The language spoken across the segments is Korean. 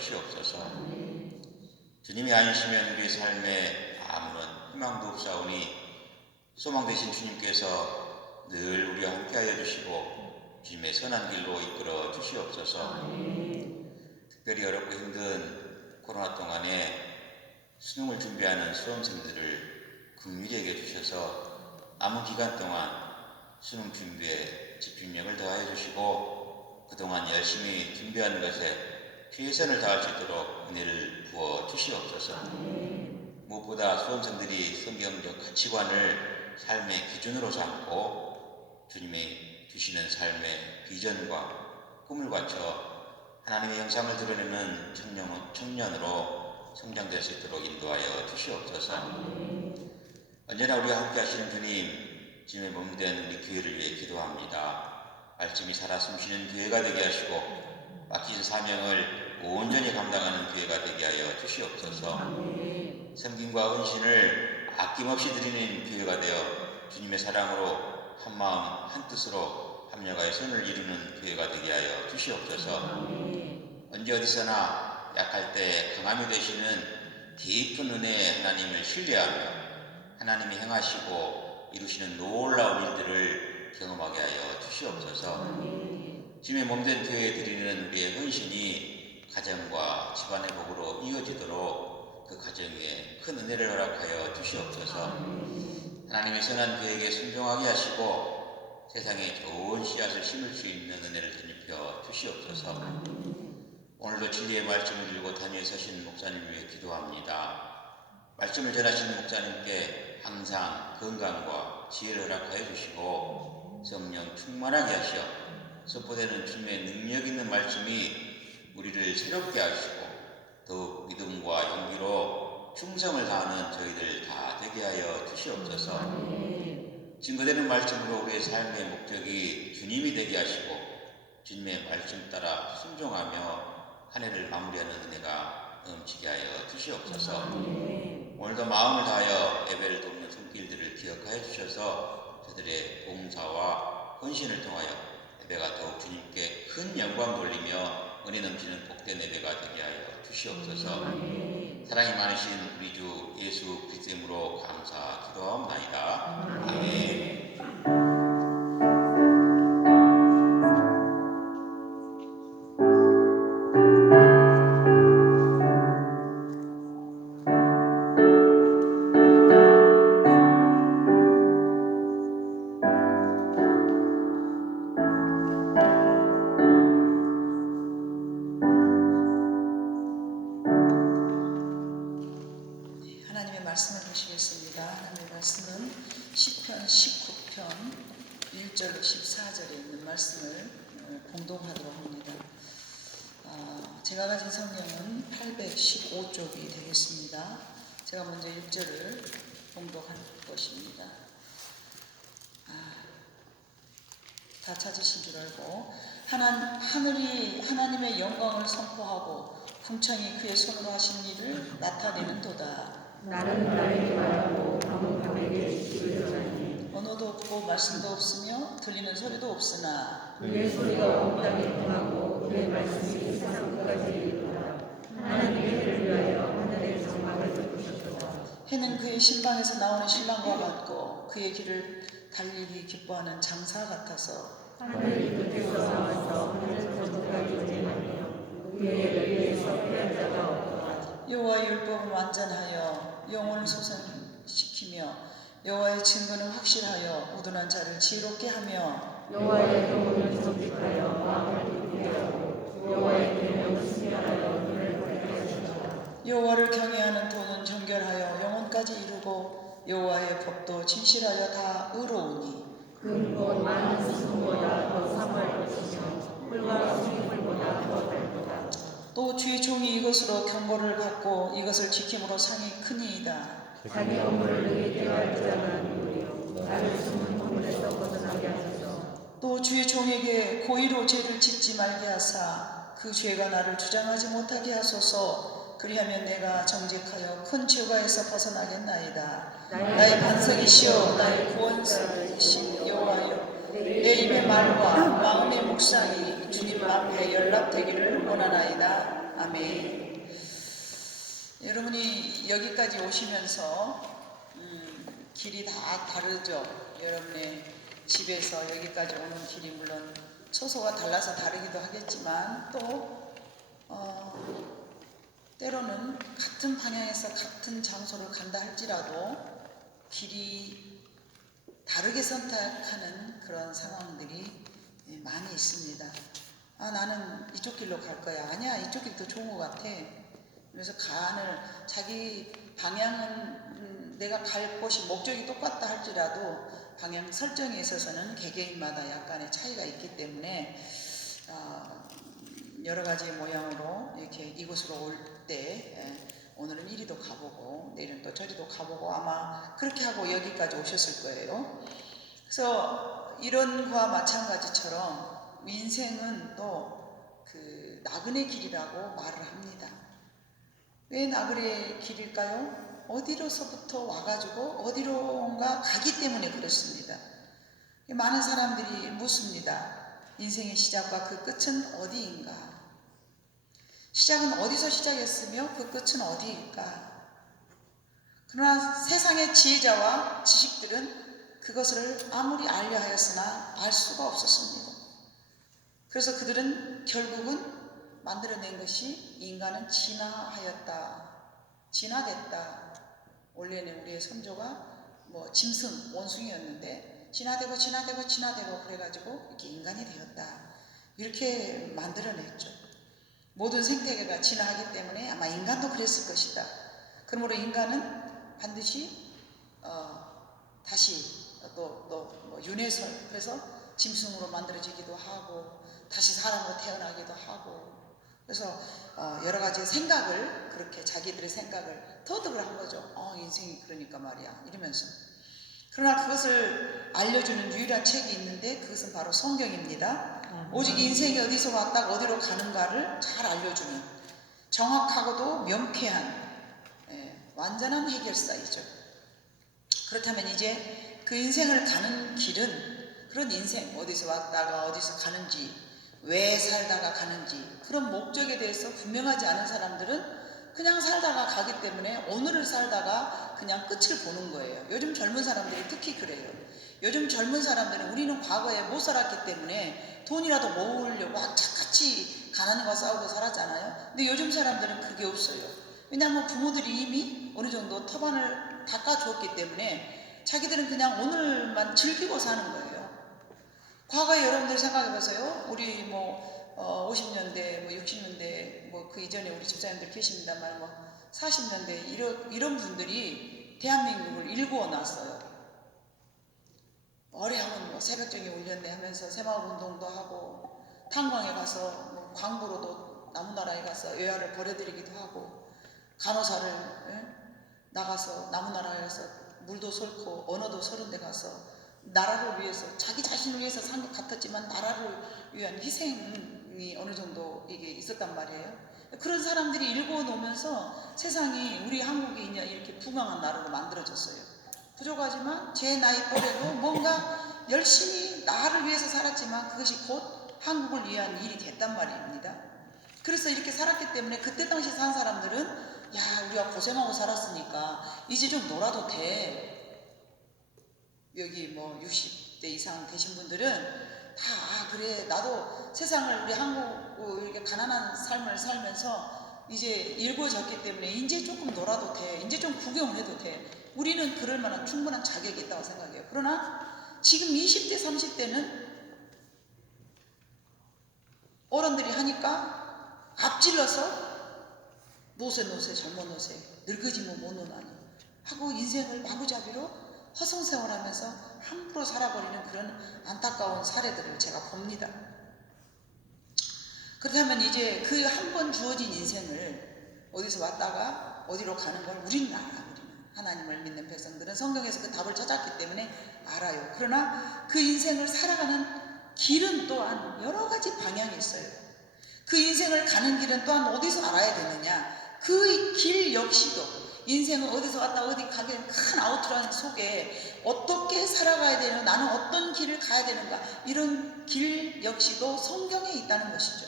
주시옵소서. 주님이 아니시면 우리 삶에 아무런 희망도 없사오니 소망 되신 주님께서 늘 우리와 함께하여 주시고 주님의 선한 길로 이끌어 주시옵소서. 특별히 어렵고 힘든 코로나 동안에 수능을 준비하는 수험생들을 긍휼히 여겨 주셔서 남은 기간 동안 수능 준비에 집중력을 더하여 주시고 그동안 열심히 준비하는 것에 최선을 다할 수 있도록 은혜를 부어 주시옵소서. 무엇보다 수험생들이 성경적 가치관을 삶의 기준으로 삼고 주님이 주시는 삶의 비전과 꿈을 갖춰 하나님의 형상을 드러내는 청년으로 성장될 수 있도록 인도하여 주시옵소서. 언제나 우리와 함께 하시는 주님, 주님의 몸된 우리 교회를 위해 기도합니다. 말씀이 살아 숨쉬는 교회가 되게 하시고 맡기신 사명을 온전히 감당하는 교회가 되게 하여 주시옵소서. 섬김과 헌신을 아낌없이 드리는 교회가 되어 주님의 사랑으로 한마음 한뜻으로 합력하여 선을 이루는 교회가 되게 하여 주시옵소서. 언제 어디서나 약할 때 강함이 되시는 깊은 은혜의 하나님을 신뢰하며 하나님이 행하시고 이루시는 놀라운 일들을 경험하게 하여 주시옵소서. 주님의 몸된 교회에 드리는 우리의 헌신이 가정과 집안의 복으로 이어지도록 그 가정 위에 큰 은혜를 허락하여 주시옵소서. 하나님의 선한 계획에 순종하게 하시고 세상에 좋은 씨앗을 심을 수 있는 은혜를 덧입혀 주시옵소서. 오늘도 진리의 말씀을 들고 단위에 서신 목사님을 위해 기도합니다. 말씀을 전하시는 목사님께 항상 건강과 지혜를 허락하여 주시고 성령 충만하게 하시어 선포되는 주님의 능력 있는 말씀이 우리를 새롭게 하시고 더욱 믿음과 용기로 충성을 다하는 저희들 다 되게 하여 주시옵소서. 증거되는 말씀으로 우리의 삶의 목적이 주님이 되게 하시고 주님의 말씀 따라 순종하며 한 해를 마무리하는 은혜가 넘치게 하여 주시옵소서. 오늘도 마음을 다하여 예배를 돕는 손길들을 기억하여 주셔서 저들의 봉사와 헌신을 통하여 예배가 더욱 주님께 큰 영광 돌리며 은혜 넘치는 복된 예배가 되게 하여 주시옵소서. 사랑이 많으신 우리 주 예수 그리스도 이름으로 감사 기도하옵나이다. 아멘. 하나님의 말씀을 보시겠습니다. 하나님의 말씀은 시편 19편 1절 14절에 있는 말씀을 공독하도록 합니다. 제가 가진 성경은 815쪽이 되겠습니다. 제가 먼저 1절을 공독할 것입니다. 다 찾으신 줄 알고 하늘이 하나님의 영광을 선포하고 풍천이 그의 손으로 하신 일을 나타내는도다. 나는 나에게 말하고 밤은 밤에게 지식을 전하니 언어도 없고 말씀도 없으며 들리는 소리도 없으나 그의 소리가 온 땅에 통하고 그의 말씀이 세상 끝까지 이르도다. 하나님의 해를 위하여 하늘의 장막을 베푸셨도다. 해는 그의 신방에서 나오는 신랑과 같고 그의 길을 달리기 기뻐하는 장사 같아서 하늘이 끝에서 나와서 하늘 전까지 운행하며 그의 머리에서 피한 자가 없도다. 여호와의 율법은 완전하여 영혼을 솟아시키며 여호와의 증거는 확실하여 우둔한 자를 지혜롭게 하며 여호와의 교훈을 정직하여 마음을 기쁘게 하고 여호와의 계명을 순결하여 눈을 밝게 하시도다. 여호와를 경외하는 도는 정결하여 영혼까지 이루고 여호와의 법도 진실하여 다 의로우니 금꽃 많은 수송보다 더 사모할 것이며 꿀과 수익물보다 더 밝도다. 또 주의 종이 이것으로 경고를 받고 이것을 지킴으로 상이 크니이다. 자기 업무를 능히 깨달을 자는 누구요 나를 숨은 허물에서 벗어나게 하소서. 또 주의 종에게 고의로 죄를 짓지 말게 하사 그 죄가 나를 주장하지 못하게 하소서. 그리하면 내가 정직하여 큰 죄가에서 벗어나겠나이다. 나의 반석이시여 나의 구원이신 여호와여 내 입의 말과 마음의 묵상이 주님 앞에 연락되기를 원하나이다. 아멘. 아멘. 여러분이 여기까지 오시면서 길이 다 다르죠. 여러분의 집에서 여기까지 오는 길이 물론 처소가 달라서 다르기도 하겠지만 또 때로는 같은 방향에서 같은 장소를 간다 할지라도 길이 다르게 선택하는 그런 상황들이 많이 있습니다. 아, 나는 이쪽 길로 갈 거야. 아니야, 이쪽 길도 좋은 것 같아. 그래서 자기 방향은 내가 갈 곳이 목적이 똑같다 할지라도 방향 설정에 있어서는 개개인마다 약간의 차이가 있기 때문에 여러 가지 모양으로 이렇게 이곳으로 올 때 오늘은 이리도 가보고 내일은 또 저리도 가보고 아마 그렇게 하고 여기까지 오셨을 거예요. 그래서 이런 거와 마찬가지처럼 인생은 또 그 나그네 길이라고 말을 합니다. 왜 나그네 길일까요? 어디로서부터 와가지고 어디론가 가기 때문에 그렇습니다. 많은 사람들이 묻습니다. 인생의 시작과 그 끝은 어디인가? 시작은 어디서 시작했으며 그 끝은 어디일까? 그러나 세상의 지혜자와 지식들은 그것을 아무리 알려 하였으나 알 수가 없었습니다. 그래서 그들은 결국은 만들어낸 것이 인간은 진화하였다. 진화됐다. 원래는 우리의 선조가 짐승, 원숭이였는데 진화되고 그래가지고 이렇게 인간이 되었다. 이렇게 만들어냈죠. 모든 생태계가 진화하기 때문에 아마 인간도 그랬을 것이다. 그러므로 인간은 반드시 다시 또 윤회설, 그래서 짐승으로 만들어지기도 하고 다시 사람으로 태어나기도 하고, 그래서 여러 가지 생각을, 그렇게 자기들의 생각을 터득을 한 거죠. 인생이 그러니까 말이야 이러면서. 그러나 그것을 알려주는 유일한 책이 있는데 그것은 바로 성경입니다. 오직 인생이 어디서 왔다가 어디로 가는가를 잘 알려주는 정확하고도 명쾌한 완전한 해결사이죠. 그렇다면 이제 그 인생을 가는 길은, 그런 인생, 어디서 왔다가 어디서 가는지, 왜 살다가 가는지, 그런 목적에 대해서 분명하지 않은 사람들은 그냥 살다가 가기 때문에 오늘을 살다가 그냥 끝을 보는 거예요. 요즘 젊은 사람들이 특히 그래요. 요즘 젊은 사람들은 우리는 과거에 못 살았기 때문에 돈이라도 모으려고 악착같이 가난과 싸우고 살았잖아요. 근데 요즘 사람들은 그게 없어요. 왜냐하면 부모들이 이미 어느 정도 터반을 닦아주었기 때문에 자기들은 그냥 오늘만 즐기고 사는 거예요. 과거에 여러분들 생각해보세요. 우리 50년대, 60년대, 그 이전에 우리 집사님들 계십니다만 40년대 이런 분들이 대한민국을 일구어 놨어요. 어려운 새벽정에 울렸네 하면서 새마을운동도 하고, 탄광에 가서 광부로도 나무나라에 가서 여야를 버려드리기도 하고, 간호사를 나가서 나무나라에 가서 물도 sol고 언어도 서른 데 가서 나라를 위해서, 자기 자신을 위해서 산 것 같았지만 나라를 위한 희생이 어느 정도 이게 있었단 말이에요. 그런 사람들이 일궈 놓으면서 세상이, 우리 한국이 이렇게 부강한 나라로 만들어졌어요. 부족하지만 제 나이 또래도 뭔가 열심히 나를 위해서 살았지만 그것이 곧 한국을 위한 일이 됐단 말입니다. 그래서 이렇게 살았기 때문에 그때 당시 산 사람들은 야, 우리가 고생하고 살았으니까 이제 좀 놀아도 돼. 여기 60대 이상 되신 분들은 다 그래, 나도 세상을, 우리 한국 이렇게 가난한 삶을 살면서 이제 일궈졌기 때문에 이제 조금 놀아도 돼, 이제 좀 구경을 해도 돼. 우리는 그럴 만한 충분한 자격이 있다고 생각해요. 그러나 지금 20대 30대는 어른들이 하니까 앞질러서 노세 잘못 노세, 늙어지면 못 노나니 하고 인생을 마구잡이로 허송세월하면서 함부로 살아버리는 그런 안타까운 사례들을 제가 봅니다. 그렇다면 이제 그 한 번 주어진 인생을 어디서 왔다가 어디로 가는 걸 우리는 알아. 우리는 하나님을 믿는 백성들은 성경에서 그 답을 찾았기 때문에 알아요. 그러나 그 인생을 살아가는 길은 또한 여러 가지 방향이 있어요. 그 인생을 가는 길은 또한 어디서 알아야 되느냐, 그 길 역시도 인생은 어디서 왔다 어디 가게 큰 아우트라인 속에 어떻게 살아가야 되는, 나는 어떤 길을 가야 되는가, 이런 길 역시도 성경에 있다는 것이죠.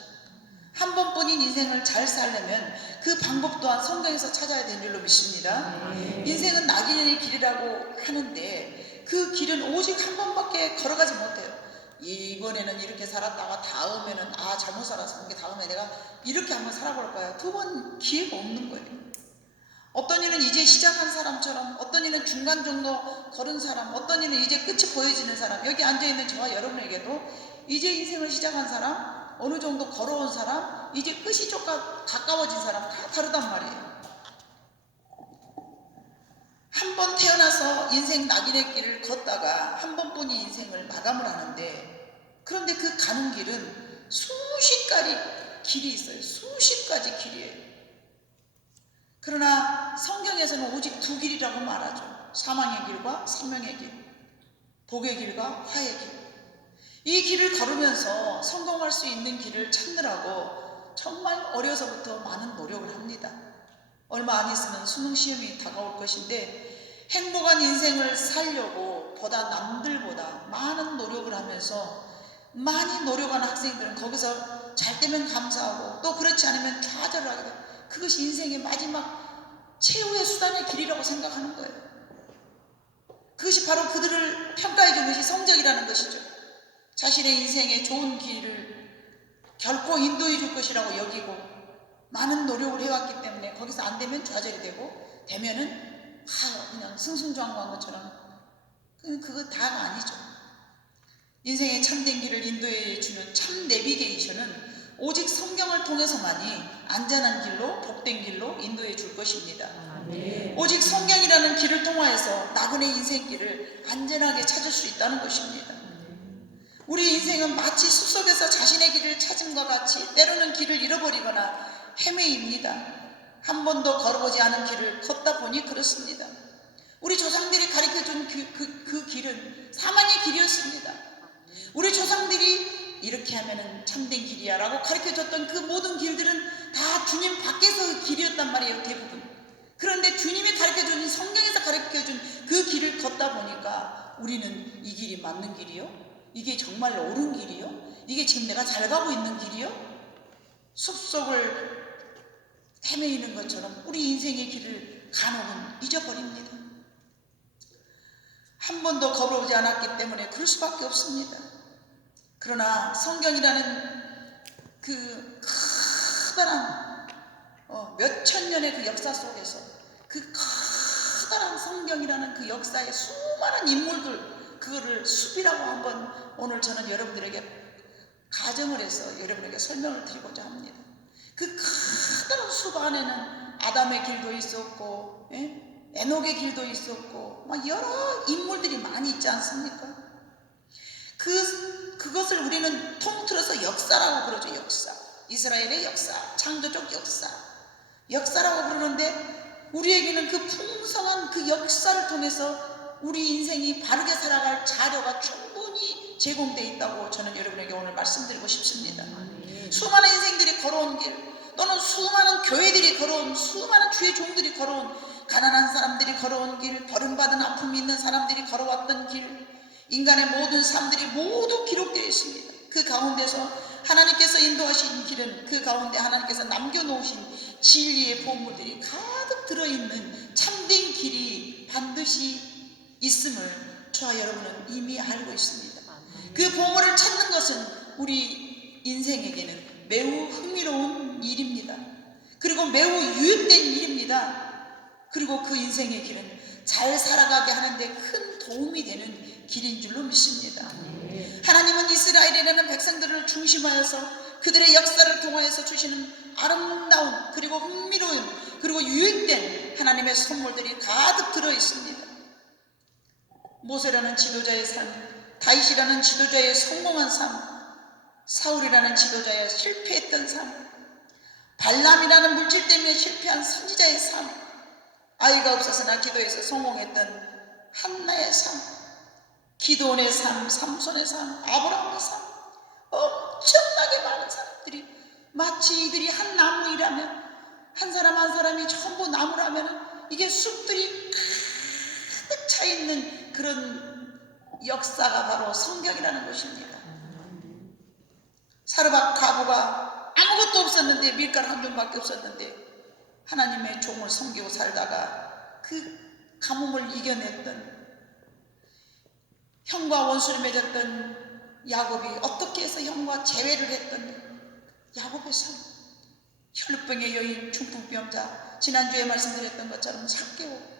한 번뿐인 인생을 잘 살려면 그 방법 또한 성경에서 찾아야 되는 줄로 믿습니다. 인생은 낙인의 길이라고 하는데 그 길은 오직 한 번밖에 걸어가지 못해요. 이번에는 이렇게 살았다가 다음에는 잘못 살아서 다음에 내가 이렇게 한번 살아볼 거야. 두 번 기회가 없는 거예요. 어떤 이는 이제 시작한 사람처럼, 어떤 이는 중간 정도 걸은 사람, 어떤 이는 이제 끝이 보여지는 사람, 여기 앉아있는 저와 여러분에게도 이제 인생을 시작한 사람, 어느 정도 걸어온 사람, 이제 끝이 좀 가까워진 사람 다 다르단 말이에요. 한 번 태어나서 인생 낙인의 길을 걷다가 한 번뿐인 인생을 마감을 하는데, 그런데 그 가는 길은 수십 가지 길이 있어요. 수십 가지 길이에요. 그러나 성경에서는 오직 두 길이라고 말하죠. 사망의 길과 생명의 길, 복의 길과 화의 길. 이 길을 걸으면서 성공할 수 있는 길을 찾느라고 정말 어려서부터 많은 노력을 합니다. 얼마 안 있으면 수능 시험이 다가올 것인데 행복한 인생을 살려고 보다 남들보다 많은 노력을 하면서 많이 노력하는 학생들은 거기서 잘 되면 감사하고 또 그렇지 않으면 좌절을 하게 돼요. 그것이 인생의 마지막 최후의 수단의 길이라고 생각하는 거예요. 그것이 바로 그들을 평가해 주는 것이 성적이라는 것이죠. 자신의 인생의 좋은 길을 결코 인도해 줄 것이라고 여기고 많은 노력을 해왔기 때문에 거기서 안 되면 좌절이 되고 되면은 그냥 승승장구한 것처럼 그거 다가 아니죠. 인생의 참된 길을 인도해 주는 참 내비게이션은 오직 성경을 통해서만이 안전한 길로 복된 길로 인도해 줄 것입니다. 오직 성경이라는 길을 통하여서 나그네 인생길을 안전하게 찾을 수 있다는 것입니다. 우리 인생은 마치 숲속에서 자신의 길을 찾음과 같이 때로는 길을 잃어버리거나 헤매입니다. 한 번도 걸어보지 않은 길을 걷다 보니 그렇습니다. 우리 조상들이 가르쳐준 그 길은 사망의 길이었습니다. 우리 조상들이 이렇게 하면은 참된 길이야 라고 가르쳐줬던 그 모든 길들은 다 주님 밖에서의 길이었단 말이에요, 대부분. 그런데 주님이 가르쳐준, 성경에서 가르쳐준 그 길을 걷다 보니까 우리는 이 길이 맞는 길이요? 이게 정말 옳은 길이요? 이게 지금 내가 잘 가고 있는 길이요? 숲속을 헤매이는 것처럼 우리 인생의 길을 간혹은 잊어버립니다. 한 번도 걸어오지 않았기 때문에 그럴 수밖에 없습니다. 그러나 성경이라는 그 커다란 몇천 년의 그 역사 속에서 그 커다란 성경이라는 그 역사의 수많은 인물들, 그거를 숲이라고 한번 오늘 저는 여러분들에게 가정을 해서 여러분에게 설명을 드리고자 합니다. 그 커다란 숲 안에는 아담의 길도 있었고 에녹의 길도 있었고 막 여러 인물들이 많이 있지 않습니까? 그것을 우리는 통틀어서 역사라고 그러죠. 역사. 이스라엘의 역사, 창조적 역사라고 부르는데 우리에게는 그 풍성한 그 역사를 통해서 우리 인생이 바르게 살아갈 자료가 충분히 제공되어 있다고 저는 여러분에게 오늘 말씀드리고 싶습니다. 수많은 인생들이 걸어온 길, 또는 수많은 교회들이 걸어온, 수많은 주의 종들이 걸어온, 가난한 사람들이 걸어온 길, 버림받은 아픔이 있는 사람들이 걸어왔던 길, 인간의 모든 삶들이 모두 기록되어 있습니다. 그 가운데서 하나님께서 인도하신 길은 그 가운데 하나님께서 남겨놓으신 진리의 보물들이 가득 들어있는 참된 길이 반드시 있음을 저와 여러분은 이미 알고 있습니다. 그 보물을 찾는 것은 우리 인생에게는 매우 흥미로운 일입니다. 그리고 매우 유익된 일입니다. 그리고 그 인생의 길은 잘 살아가게 하는데 큰 도움이 되는 길인 줄로 믿습니다. 하나님은 이스라엘이라는 백성들을 중심하여서 그들의 역사를 통하여서 주시는 아름다운 그리고 흥미로운 그리고 유익된 하나님의 선물들이 가득 들어 있습니다. 모세라는 지도자의 삶, 다윗이라는 지도자의 성공한 삶, 사울이라는 지도자의 실패했던 삶, 발람이라는 물질 때문에 실패한 선지자의 삶, 아이가 없어서나 기도해서 성공했던 한나의 삶, 기도원의 삶, 삼손의 삶, 아브라함의 삶, 엄청나게 많은 사람들이 마치 이들이 한 나무이라면, 한 사람 한 사람이 전부 나무라면 이게 숲들이 가득 차 있는 그런 역사가 바로 성경이라는 것입니다. 사르밧 가부가 아무것도 없었는데 밀가루 한 병밖에 없었는데 하나님의 종을 섬기고 살다가 그 가뭄을 이겨냈던 형과 원수를 맺었던 야곱이 어떻게 해서 형과 재회를 했던 야곱의 삶, 혈루병의 여인, 중풍병자, 지난주에 말씀드렸던 것처럼 삭개오,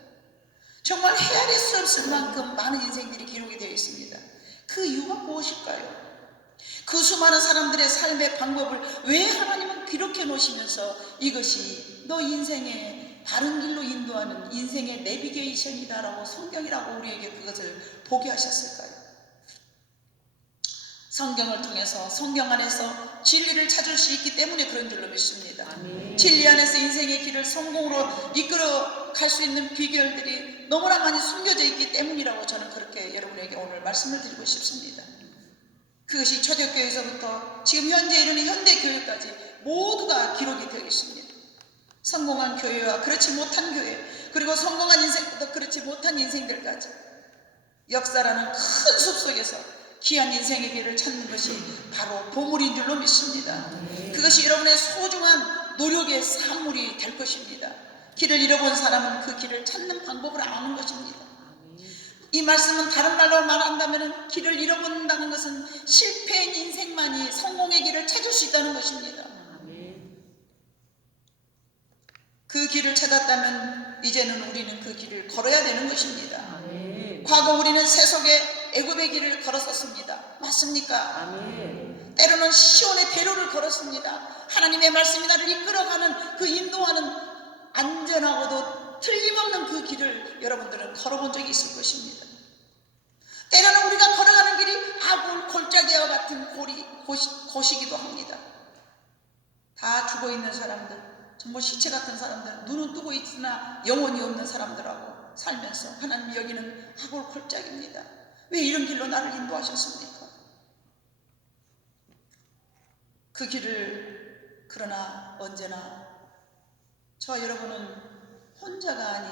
정말 헤아릴 수 없을 만큼 많은 인생들이 기록이 되어 있습니다. 그 이유가 무엇일까요? 그 수많은 사람들의 삶의 방법을 왜 하나님은 기록해 놓으시면서 이것이 너 인생의 바른 길로 인도하는 인생의 내비게이션이다라고 성경이라고 우리에게 그것을 보게 하셨을까요? 성경을 통해서 성경 안에서 진리를 찾을 수 있기 때문에 그런 줄로 믿습니다. 아멘. 진리 안에서 인생의 길을 성공으로 이끌어 갈 수 있는 비결들이 너무나 많이 숨겨져 있기 때문이라고 저는 그렇게 여러분에게 오늘 말씀을 드리고 싶습니다. 그것이 초대교회에서부터 지금 현재 이르는 현대교회까지 모두가 기록이 되어 있습니다. 성공한 교회와 그렇지 못한 교회, 그리고 성공한 인생보다 그렇지 못한 인생들까지 역사라는 큰 숲속에서 귀한 인생의 길을 찾는 것이 바로 보물인 줄로 믿습니다. 그것이 여러분의 소중한 노력의 산물이 될 것입니다. 길을 잃어본 사람은 그 길을 찾는 방법을 아는 것입니다. 이 말씀은 다른 말로 말한다면 길을 잃어본다는 것은 실패인 인생만이 성공의 길을 찾을 수 있다는 것입니다. 그 길을 찾았다면 이제는 우리는 그 길을 걸어야 되는 것입니다. 과거 우리는 세속의 애굽의 길을 걸었었습니다. 맞습니까? 때로는 시온의 대로를 걸었습니다. 하나님의 말씀이 나를 이끌어가는 그 인도하는 안전하고도 틀림없는 그 길을 여러분들은 걸어본 적이 있을 것입니다. 때로는 우리가 걸어가는 길이 아굴 골짜기와 같은 곳이기도 합니다. 다 죽어있는 사람들, 정말 시체 같은 사람들, 눈은 뜨고 있으나 영혼이 없는 사람들하고 살면서 하나님이 여기는 아굴 골짜기입니다. 왜 이런 길로 나를 인도하셨습니까? 그 길을 그러나 언제나 저와 여러분은 혼자가 아닌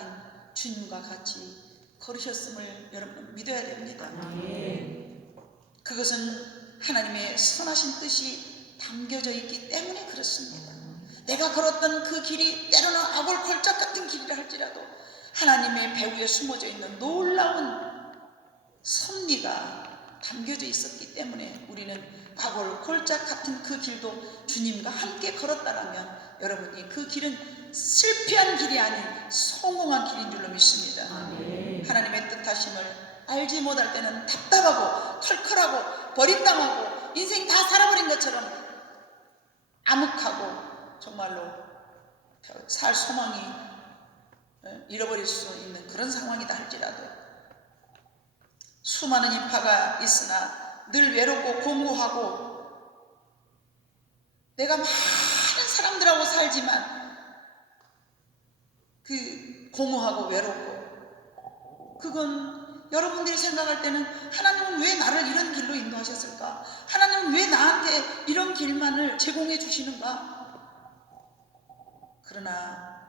주님과 같이 걸으셨음을 여러분 믿어야 됩니다. 그것은 하나님의 선하신 뜻이 담겨져 있기 때문에 그렇습니다. 내가 걸었던 그 길이 때로는 아골 골짝 같은 길이라 할지라도 하나님의 배후에 숨어져 있는 놀라운 섭리가 담겨져 있었기 때문에 우리는 아골 골짝 같은 그 길도 주님과 함께 걸었다라면 여러분이 그 길은 실패한 길이 아닌 성공한 길인 줄로 믿습니다. 하나님의 뜻하심을 알지 못할 때는 답답하고 털털하고 버림당하고 인생 다 살아버린 것처럼 암흑하고 정말로 살 소망이 잃어버릴 수 있는 그런 상황이다 할지라도 수많은 인파가 있으나 늘 외롭고 공고하고 내가 많은 사람들하고 살지만 그 공허하고 외롭고 그건 여러분들이 생각할 때는 하나님은 왜 나를 이런 길로 인도하셨을까? 하나님은 왜 나한테 이런 길만을 제공해 주시는가? 그러나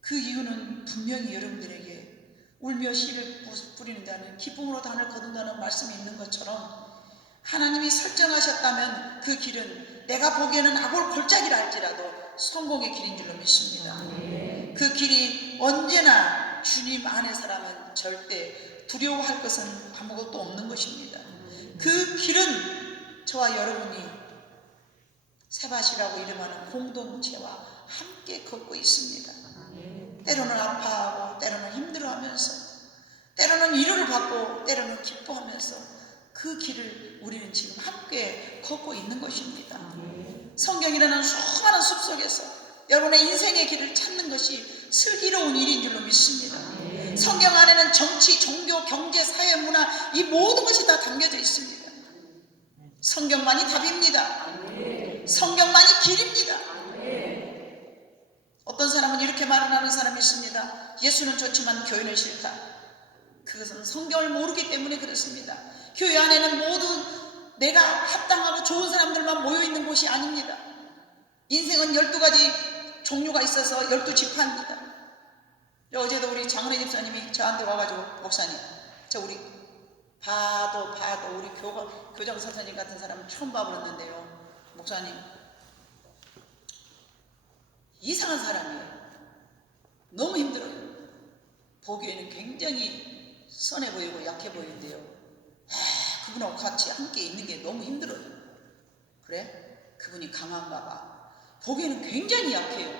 그 이유는 분명히 여러분들에게 울며 씨를 뿌리는 데는 기쁨으로 단을 거둔다는 말씀이 있는 것처럼 하나님이 설정하셨다면 그 길은 내가 보기에는 아골 골짜기라 할지라도 성공의 길인 줄로 믿습니다. 그 길이 언제나 주님 안에 사람은 절대 두려워할 것은 아무것도 없는 것입니다. 그 길은 저와 여러분이 세바시라고 이름하는 공동체와 함께 걷고 있습니다. 때로는 아파하고 때로는 힘들어하면서 때로는 위로를 받고 때로는 기뻐하면서 그 길을 우리는 지금 함께 걷고 있는 것입니다. 성경이라는 수많은 숲속에서 여러분의 인생의 길을 찾는 것이 슬기로운 일인 줄로 믿습니다. 성경 안에는 정치, 종교, 경제, 사회, 문화 이 모든 것이 다 담겨져 있습니다. 성경만이 답입니다. 성경만이 길입니다. 어떤 사람은 이렇게 말을 하는 사람이 있습니다. 예수는 좋지만 교회는 싫다. 그것은 성경을 모르기 때문에 그렇습니다. 교회 안에는 모두 내가 합당하고 좋은 사람들만 모여있는 곳이 아닙니다. 인생은 12가지 종류가 있어서 12지파입니다. 어제도 우리 장은혜 집사님이 저한테 와가지고 목사님 저 우리 봐도 우리 교장 선생님 같은 사람 처음 봐버렸는데요. 목사님 이상한 사람이에요. 너무 힘들어요. 보기에는 굉장히 선해 보이고 약해 보이는데요. 그분하고 같이 함께 있는 게 너무 힘들어요. 그래? 그분이 강한가 봐. 보기에는 굉장히 약해요.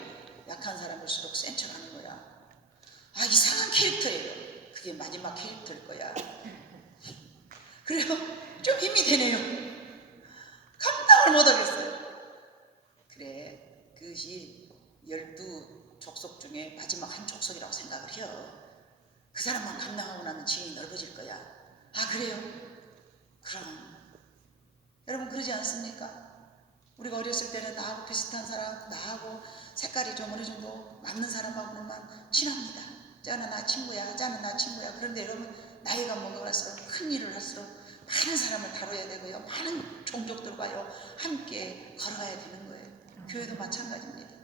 약한 사람일수록 센 척하는 거야. 이상한 캐릭터예요. 그게 마지막 캐릭터일 거야. 그래요? 좀 힘이 되네요. 감당을 못하겠어요. 그래, 그것이 12족속 중에 마지막 한 족속이라고 생각을 해요. 그 사람만 감당하고 나면 지형이 넓어질 거야. 그래요? 그럼 여러분 그러지 않습니까? 우리가 어렸을 때는 나하고 비슷한 사람, 나하고 색깔이 좀 어느 정도 맞는 사람하고만 친합니다. 쟤는 나 친구야, 쟤는 나 친구야. 그런데 여러분 나이가 먹어갈수록 큰 일을 할수록 많은 사람을 다뤄야 되고요. 많은 종족들과요 함께 걸어가야 되는 거예요. 교회도 마찬가지입니다.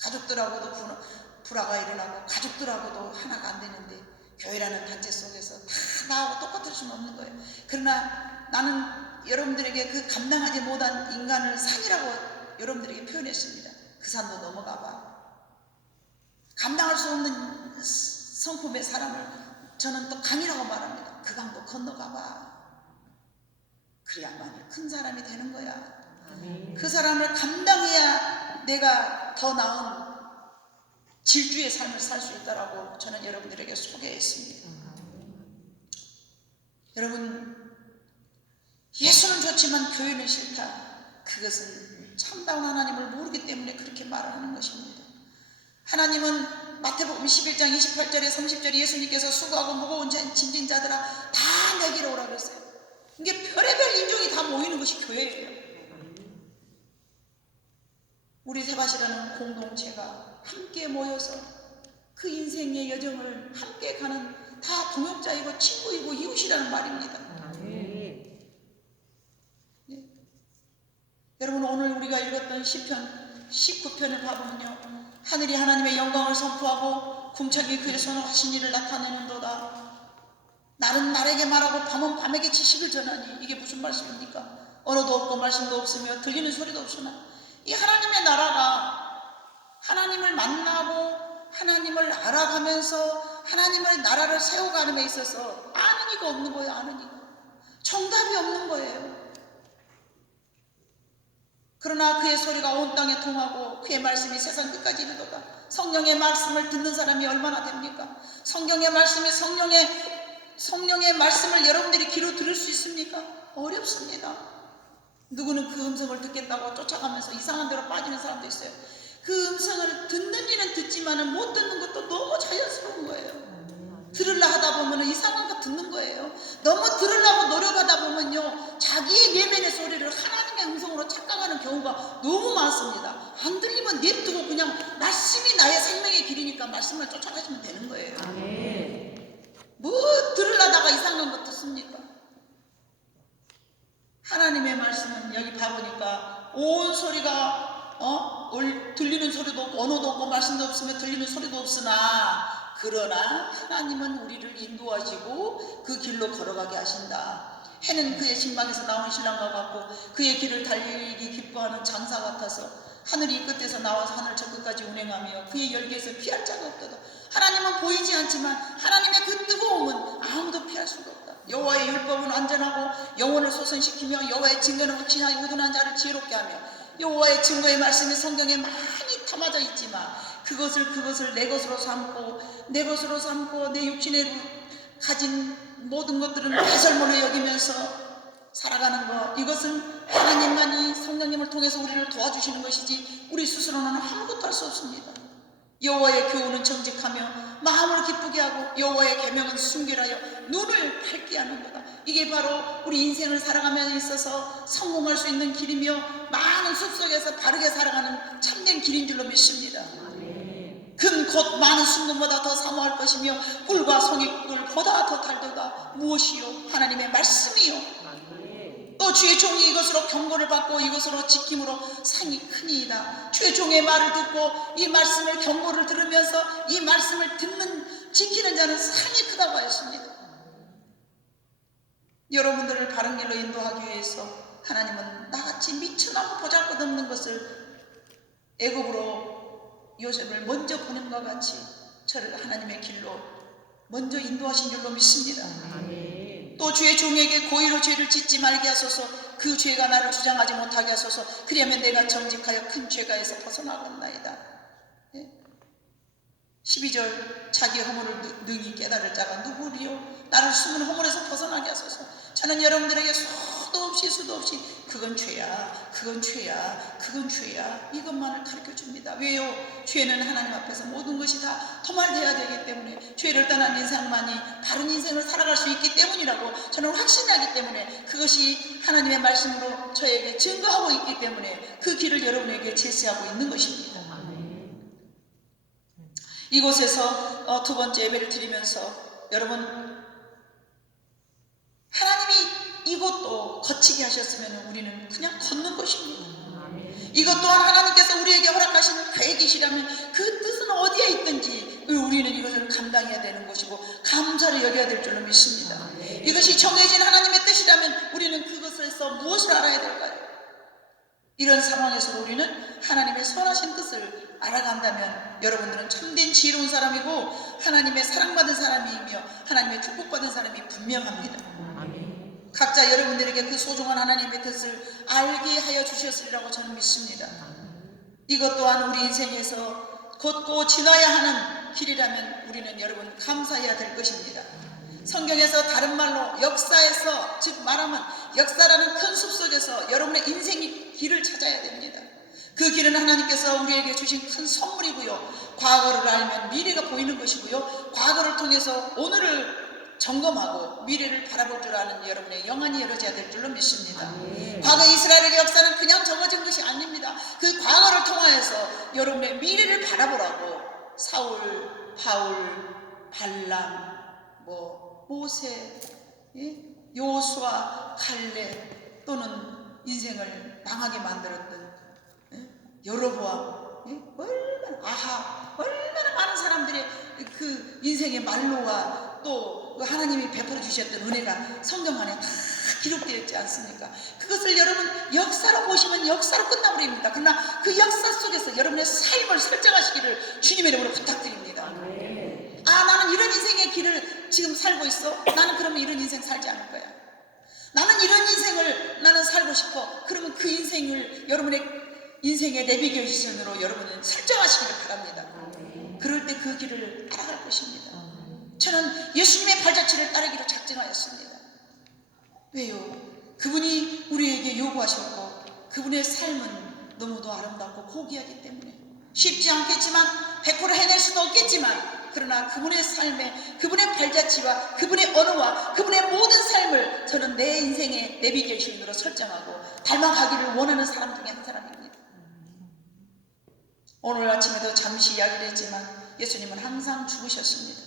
가족들하고도 불화가 일어나고 가족들하고도 하나가 안 되는데 교회라는 단체 속에서 다 나하고 똑같을 수는 없는 거예요. 그러나 나는 여러분들에게 그 감당하지 못한 인간을 산이라고 여러분들에게 표현했습니다. 그 산도 넘어가 봐. 감당할 수 없는 성품의 사람을 저는 또 강이라고 말합니다. 그 강도 건너가 봐. 그래야만이 큰 사람이 되는 거야. 그 사람을 감당해야 내가 더 나은 질주의 삶을 살 수 있다라고 저는 여러분들에게 소개했습니다. 여러분, 예수는 좋지만 교회는 싫다. 그것은 참다운 하나님을 모르기 때문에 그렇게 말을 하는 것입니다. 하나님은 마태복음 11장 28절에 30절에 예수님께서 수고하고 무거운 짐진 자들아 다 내게로 오라 그랬어요. 이게 별의별 인종이 다 모이는 것이 교회예요. 우리 세바시라는 공동체가 함께 모여서 그 인생의 여정을 함께 가는 다 동역자이고 친구이고 이웃이라는 말입니다. 여러분 오늘 우리가 읽었던 시편 19편을 봐보면요. 하늘이 하나님의 영광을 선포하고 궁창이 그의 손으로 하신 일을 나타내는도다. 날은 날에게 말하고 밤은 밤에게 지식을 전하니. 이게 무슨 말씀입니까? 언어도 없고 말씀도 없으며 들리는 소리도 없으나 이 하나님의 나라가 하나님을 만나고 하나님을 알아가면서 하나님의 나라를 세워가는 데 있어서 아는 이가 없는 거예요. 아는 이가 정답이 없는 거예요. 그러나 그의 소리가 온 땅에 통하고 그의 말씀이 세상 끝까지 이르도다. 성령의 말씀을 듣는 사람이 얼마나 됩니까? 성경의 말씀이 성령의 말씀을 여러분들이 귀로 들을 수 있습니까? 어렵습니다. 누구는 그 음성을 듣겠다고 쫓아가면서 이상한 데로 빠지는 사람도 있어요. 그 음성을 듣는 이는 듣지만 못 듣는 것도 너무 자연스러운 거예요. 들으려 하다 보면 이상한 거 듣는 거예요. 너무 들으려고 노력하다 보면요 자기의 내면의 소리를 하나님의 음성으로 착각하는 경우가 너무 많습니다. 안 들리면 냅두고 그냥 말씀이 나의 생명의 길이니까 말씀을 쫓아가시면 되는 거예요. 뭐 들으려다가 이상한 거 듣습니까? 하나님의 말씀은 여기 봐보니까 온 소리가 들리는 소리도 없고 언어도 없고 말씀도 없으며 들리는 소리도 없으나 그러나 하나님은 우리를 인도하시고 그 길로 걸어가게 하신다. 해는 그의 신방에서 나온 신랑과 같고 그의 길을 달리기 기뻐하는 장사 같아서 하늘 이 끝에서 나와서 하늘 저 끝까지 운행하며 그의 열기에서 피할 자가 없도다. 하나님은 보이지 않지만 하나님의 그 뜨거움은 아무도 피할 수가 없다. 여호와의 율법은 안전하고 영혼을 소선시키며 여호와의 증거는 확신하게 우둔한 자를 지혜롭게 하며 여호와의 증거의 말씀이 성경에 많이 담아져 있지만 그것을 내 것으로 삼고 내 육신에 가진 모든 것들은 배설물로 여기면서 살아가는 것, 이것은 하나님만이 성령님을 통해서 우리를 도와주시는 것이지 우리 스스로는 아무것도 할 수 없습니다. 여호와의 교훈은 정직하며 마음을 기쁘게 하고 여호와의 계명은 순결하여 눈을 밝게 하는 거다. 이게 바로 우리 인생을 살아가면서 있어서 성공할 수 있는 길이며 많은 숲속에서 바르게 살아가는 참된 길인 줄로 믿습니다. 큰 곧 많은 순금보다 더 사모할 것이며 꿀과 송이꿀보다 더 달도다. 무엇이요? 하나님의 말씀이요. 또 주의 종이 이것으로 경고를 받고 이것으로 지킴으로 상이 크니이다. 주의 종의 말을 듣고 이 말씀을 경고를 들으면서 이 말씀을 지키는 자는 상이 크다고 하였습니다. 여러분들을 바른 길로 인도하기 위해서 하나님은 나같이 미천하고 보잘것없는 것을 애굽으로 요셉을 먼저 보냄과 같이 저를 하나님의 길로 먼저 인도하신 줄로 믿습니다. 또 주의 종에게 고의로 죄를 짓지 말게 하소서. 그 죄가 나를 주장하지 못하게 하소서. 그리하면 내가 정직하여 큰 죄가에서 벗어나겠나이다. 12절 자기 허물을 능히 깨달을 자가 누구리요? 나를 숨은 허물에서 벗어나게 하소서. 저는 여러분들에게 수도 없이 그건 죄야, 그건 죄야, 그건 죄야 이것만을 가르쳐줍니다. 왜요? 죄는 하나님 앞에서 모든 것이 다 도말돼야 되기 때문에, 죄를 떠난 인생만이 바른 인생을 살아갈 수 있기 때문이라고 저는 확신하기 때문에, 그것이 하나님의 말씀으로 저에게 증거하고 있기 때문에 그 길을 여러분에게 제시하고 있는 것입니다. 이곳에서 두 번째 예배를 드리면서 여러분, 하나님이 이것도 거치게 하셨으면 우리는 그냥 걷는 것입니다. 이것 또한 하나님께서 우리에게 허락하신 계획이시라면 그 뜻은 어디에 있든지 우리는 이것을 감당해야 되는 것이고 감사를 여겨야 될 줄로 믿습니다. 이것이 정해진 하나님의 뜻이라면 우리는 그것에서 무엇을 알아야 될까요? 이런 상황에서 우리는 하나님의 선하신 뜻을 알아간다면 여러분들은 참된 지혜로운 사람이고 하나님의 사랑받은 사람이며 하나님의 축복받은 사람이 분명합니다. 각자 여러분들에게 그 소중한 하나님의 뜻을 알게 하여 주셨으리라고 저는 믿습니다. 이것 또한 우리 인생에서 걷고 지나야 하는 길이라면 우리는 여러분 감사해야 될 것입니다. 성경에서 다른 말로 역사에서, 즉 말하면 역사라는 큰 숲 속에서 여러분의 인생의 길을 찾아야 됩니다. 그 길은 하나님께서 우리에게 주신 큰 선물이고요, 과거를 알면 미래가 보이는 것이고요, 과거를 통해서 오늘을 점검하고 미래를 바라볼 줄 아는 여러분의 영안이 열어져야 될 줄로 믿습니다. 과거 이스라엘의 역사는 그냥 적어진 것이 아닙니다. 그 과거를 통하여서 여러분의 미래를 바라보라고 사울, 바울, 발람, 모세, 요수아, 갈렙, 또는 인생을 망하게 만들었던 여로보암, 얼마나 아합, 얼마나 많은 사람들의 그 인생의 말로와 또 하나님이 베풀어 주셨던 은혜가 성경 안에 다 기록되어 있지 않습니까? 그것을 여러분 역사로 보시면 역사로 끝나버립니다. 그러나 그 역사 속에서 여러분의 삶을 설정하시기를 주님의 이름으로 부탁드립니다. 나는 이런 인생의 길을 지금 살고 있어. 나는 그러면 이런 인생 살지 않을 거야. 나는 이런 인생을 나는 살고 싶어. 그러면 그 인생을 여러분의 인생의 내비게이션으로 여러분은 설정하시기를 바랍니다. 그럴 때 그 길을 따라갈 것입니다. 저는 예수님의 발자취를 따르기로 작정하였습니다. 왜요? 그분이 우리에게 요구하셨고 그분의 삶은 너무도 아름답고 고귀하기 때문에 쉽지 않겠지만 100% 해낼 수도 없겠지만, 그러나 그분의 삶에 그분의 발자취와 그분의 언어와 그분의 모든 삶을 저는 내 인생의 내비게이션으로 설정하고 닮아가기를 원하는 사람 중에 한 사람입니다. 오늘 아침에도 잠시 이야기를 했지만 예수님은 항상 죽으셨습니다.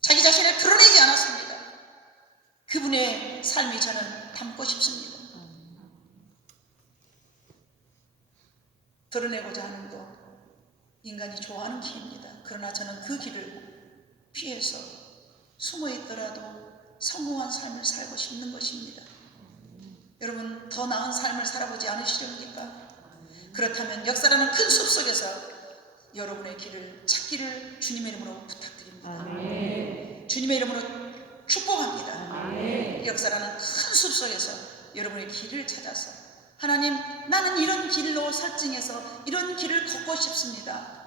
자기 자신을 드러내지 않았습니다. 그분의 삶이 저는 담고 싶습니다. 드러내고자 하는 것, 인간이 좋아하는 길입니다. 그러나 저는 그 길을 피해서 숨어 있더라도 성공한 삶을 살고 싶는 것입니다. 여러분, 더 나은 삶을 살아보지 않으시렵니까? 그렇다면 역사라는 큰 숲 속에서 여러분의 길을 찾기를 주님의 이름으로 부탁드립니다. 주님의 이름으로 축복합니다. 역사라는 큰 숲 속에서 여러분의 길을 찾아서, 하나님, 나는 이런 길로 설정해서 이런 길을 걷고 싶습니다.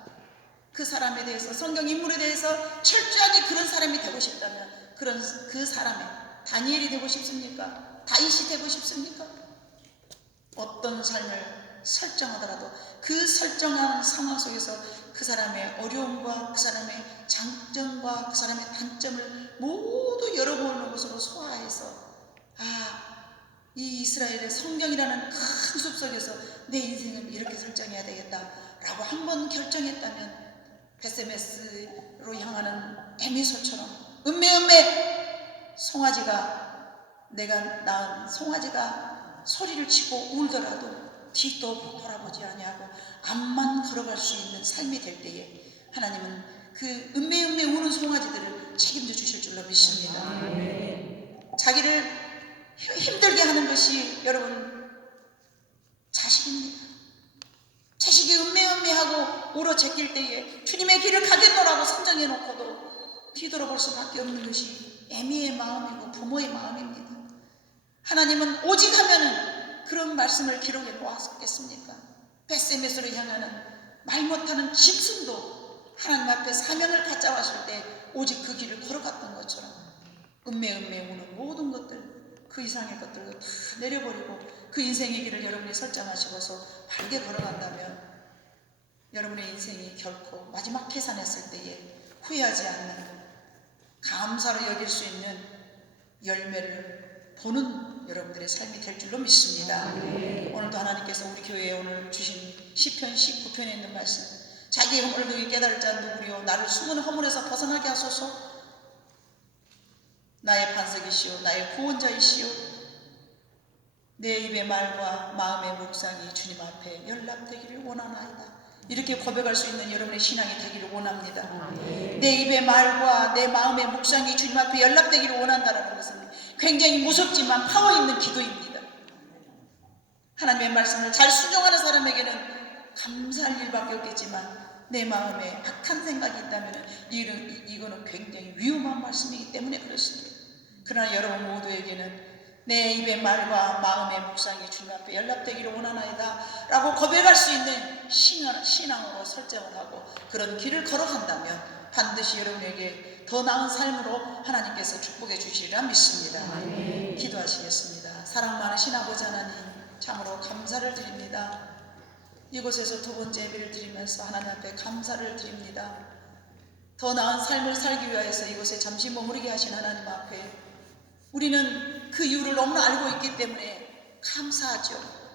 그 사람에 대해서, 성경 인물에 대해서 철저하게 그런 사람이 되고 싶다면 그 사람의 다니엘이 되고 싶습니까? 다윗이 되고 싶습니까? 어떤 삶을 설정하더라도 그 설정한 상황 속에서 그 사람의 어려움과 그 사람의 장점과 그 사람의 단점을 모두 열어보는 것으로 소화해서, 이 이스라엘의 성경이라는 큰 숲 속에서 내 인생을 이렇게 설정해야 되겠다라고 한번 결정했다면 베세메스로 향하는 에미소처럼 음메 송아지가, 내가 낳은 송아지가 소리를 치고 울더라도 뒤도 돌아보지 아니하고 앞만 걸어갈 수 있는 삶이 될 때에 하나님은 그 음메 우는 송아지들을 책임져 주실 줄로 믿습니다. 자기를 힘들게 하는 것이 여러분 자식입니다. 자식이 음메하고 우러 제낄 때에 주님의 길을 가겠노라고 선정해 놓고도 뒤돌아볼 수밖에 없는 것이 애미의 마음이고 부모의 마음입니다. 하나님은 오직 하면은 그런 말씀을 기록해 놓았겠습니까? 벳세메스로 향하는 말 못하는 짐승도 하나님 앞에 사명을 갖자 왔을 때 오직 그 길을 걸어갔던 것처럼 음매 우는 모든 것들 그 이상의 것들도 다 내려버리고 그 인생의 길을 여러분이 설정하시고서 바르게 걸어간다면 여러분의 인생이 결코 마지막 계산했을 때에 후회하지 않는 감사로 여길 수 있는 열매를 보는 여러분들의 삶이 될 줄로 믿습니다. 오늘도 하나님께서 우리 교회에 오늘 주신 시편 19편에 있는 말씀, 자기의 허물을 능히 깨달을 자 누구리요 나를 숨은 허물에서 벗어나게 하소서. 나의 반석이시오 나의 구원자이시오 내 입의 말과 마음의 묵상이 주님 앞에 연락되기를 원하나이다. 이렇게 고백할 수 있는 여러분의 신앙이 되기를 원합니다. 내 입의 말과 내 마음의 묵상이 주님 앞에 연락되기를 원한다는 것은 굉장히 무섭지만 파워 있는 기도입니다. 하나님의 말씀을 잘 순종하는 사람에게는 감사할 일밖에 없겠지만 내 마음에 악한 생각이 있다면 이거는 굉장히 위험한 말씀이기 때문에 그렇습니다. 그러나 여러분 모두에게는 내 입의 말과 마음의 묵상이 주님 앞에 연락되기를 원하나이다 라고 고백할 수 있는 신앙으로 설정을 하고 그런 길을 걸어간다면 반드시 여러분에게 더 나은 삶으로 하나님께서 축복해 주시리라 믿습니다. 기도하시겠습니다. 사랑 많으신 아버지 하나님, 참으로 감사를 드립니다. 이곳에서 두 번째 예배를 드리면서 하나님 앞에 감사를 드립니다. 더 나은 삶을 살기 위하여서 이곳에 잠시 머무르게 하신 하나님 앞에 우리는 그 이유를 너무나 알고 있기 때문에 감사하죠.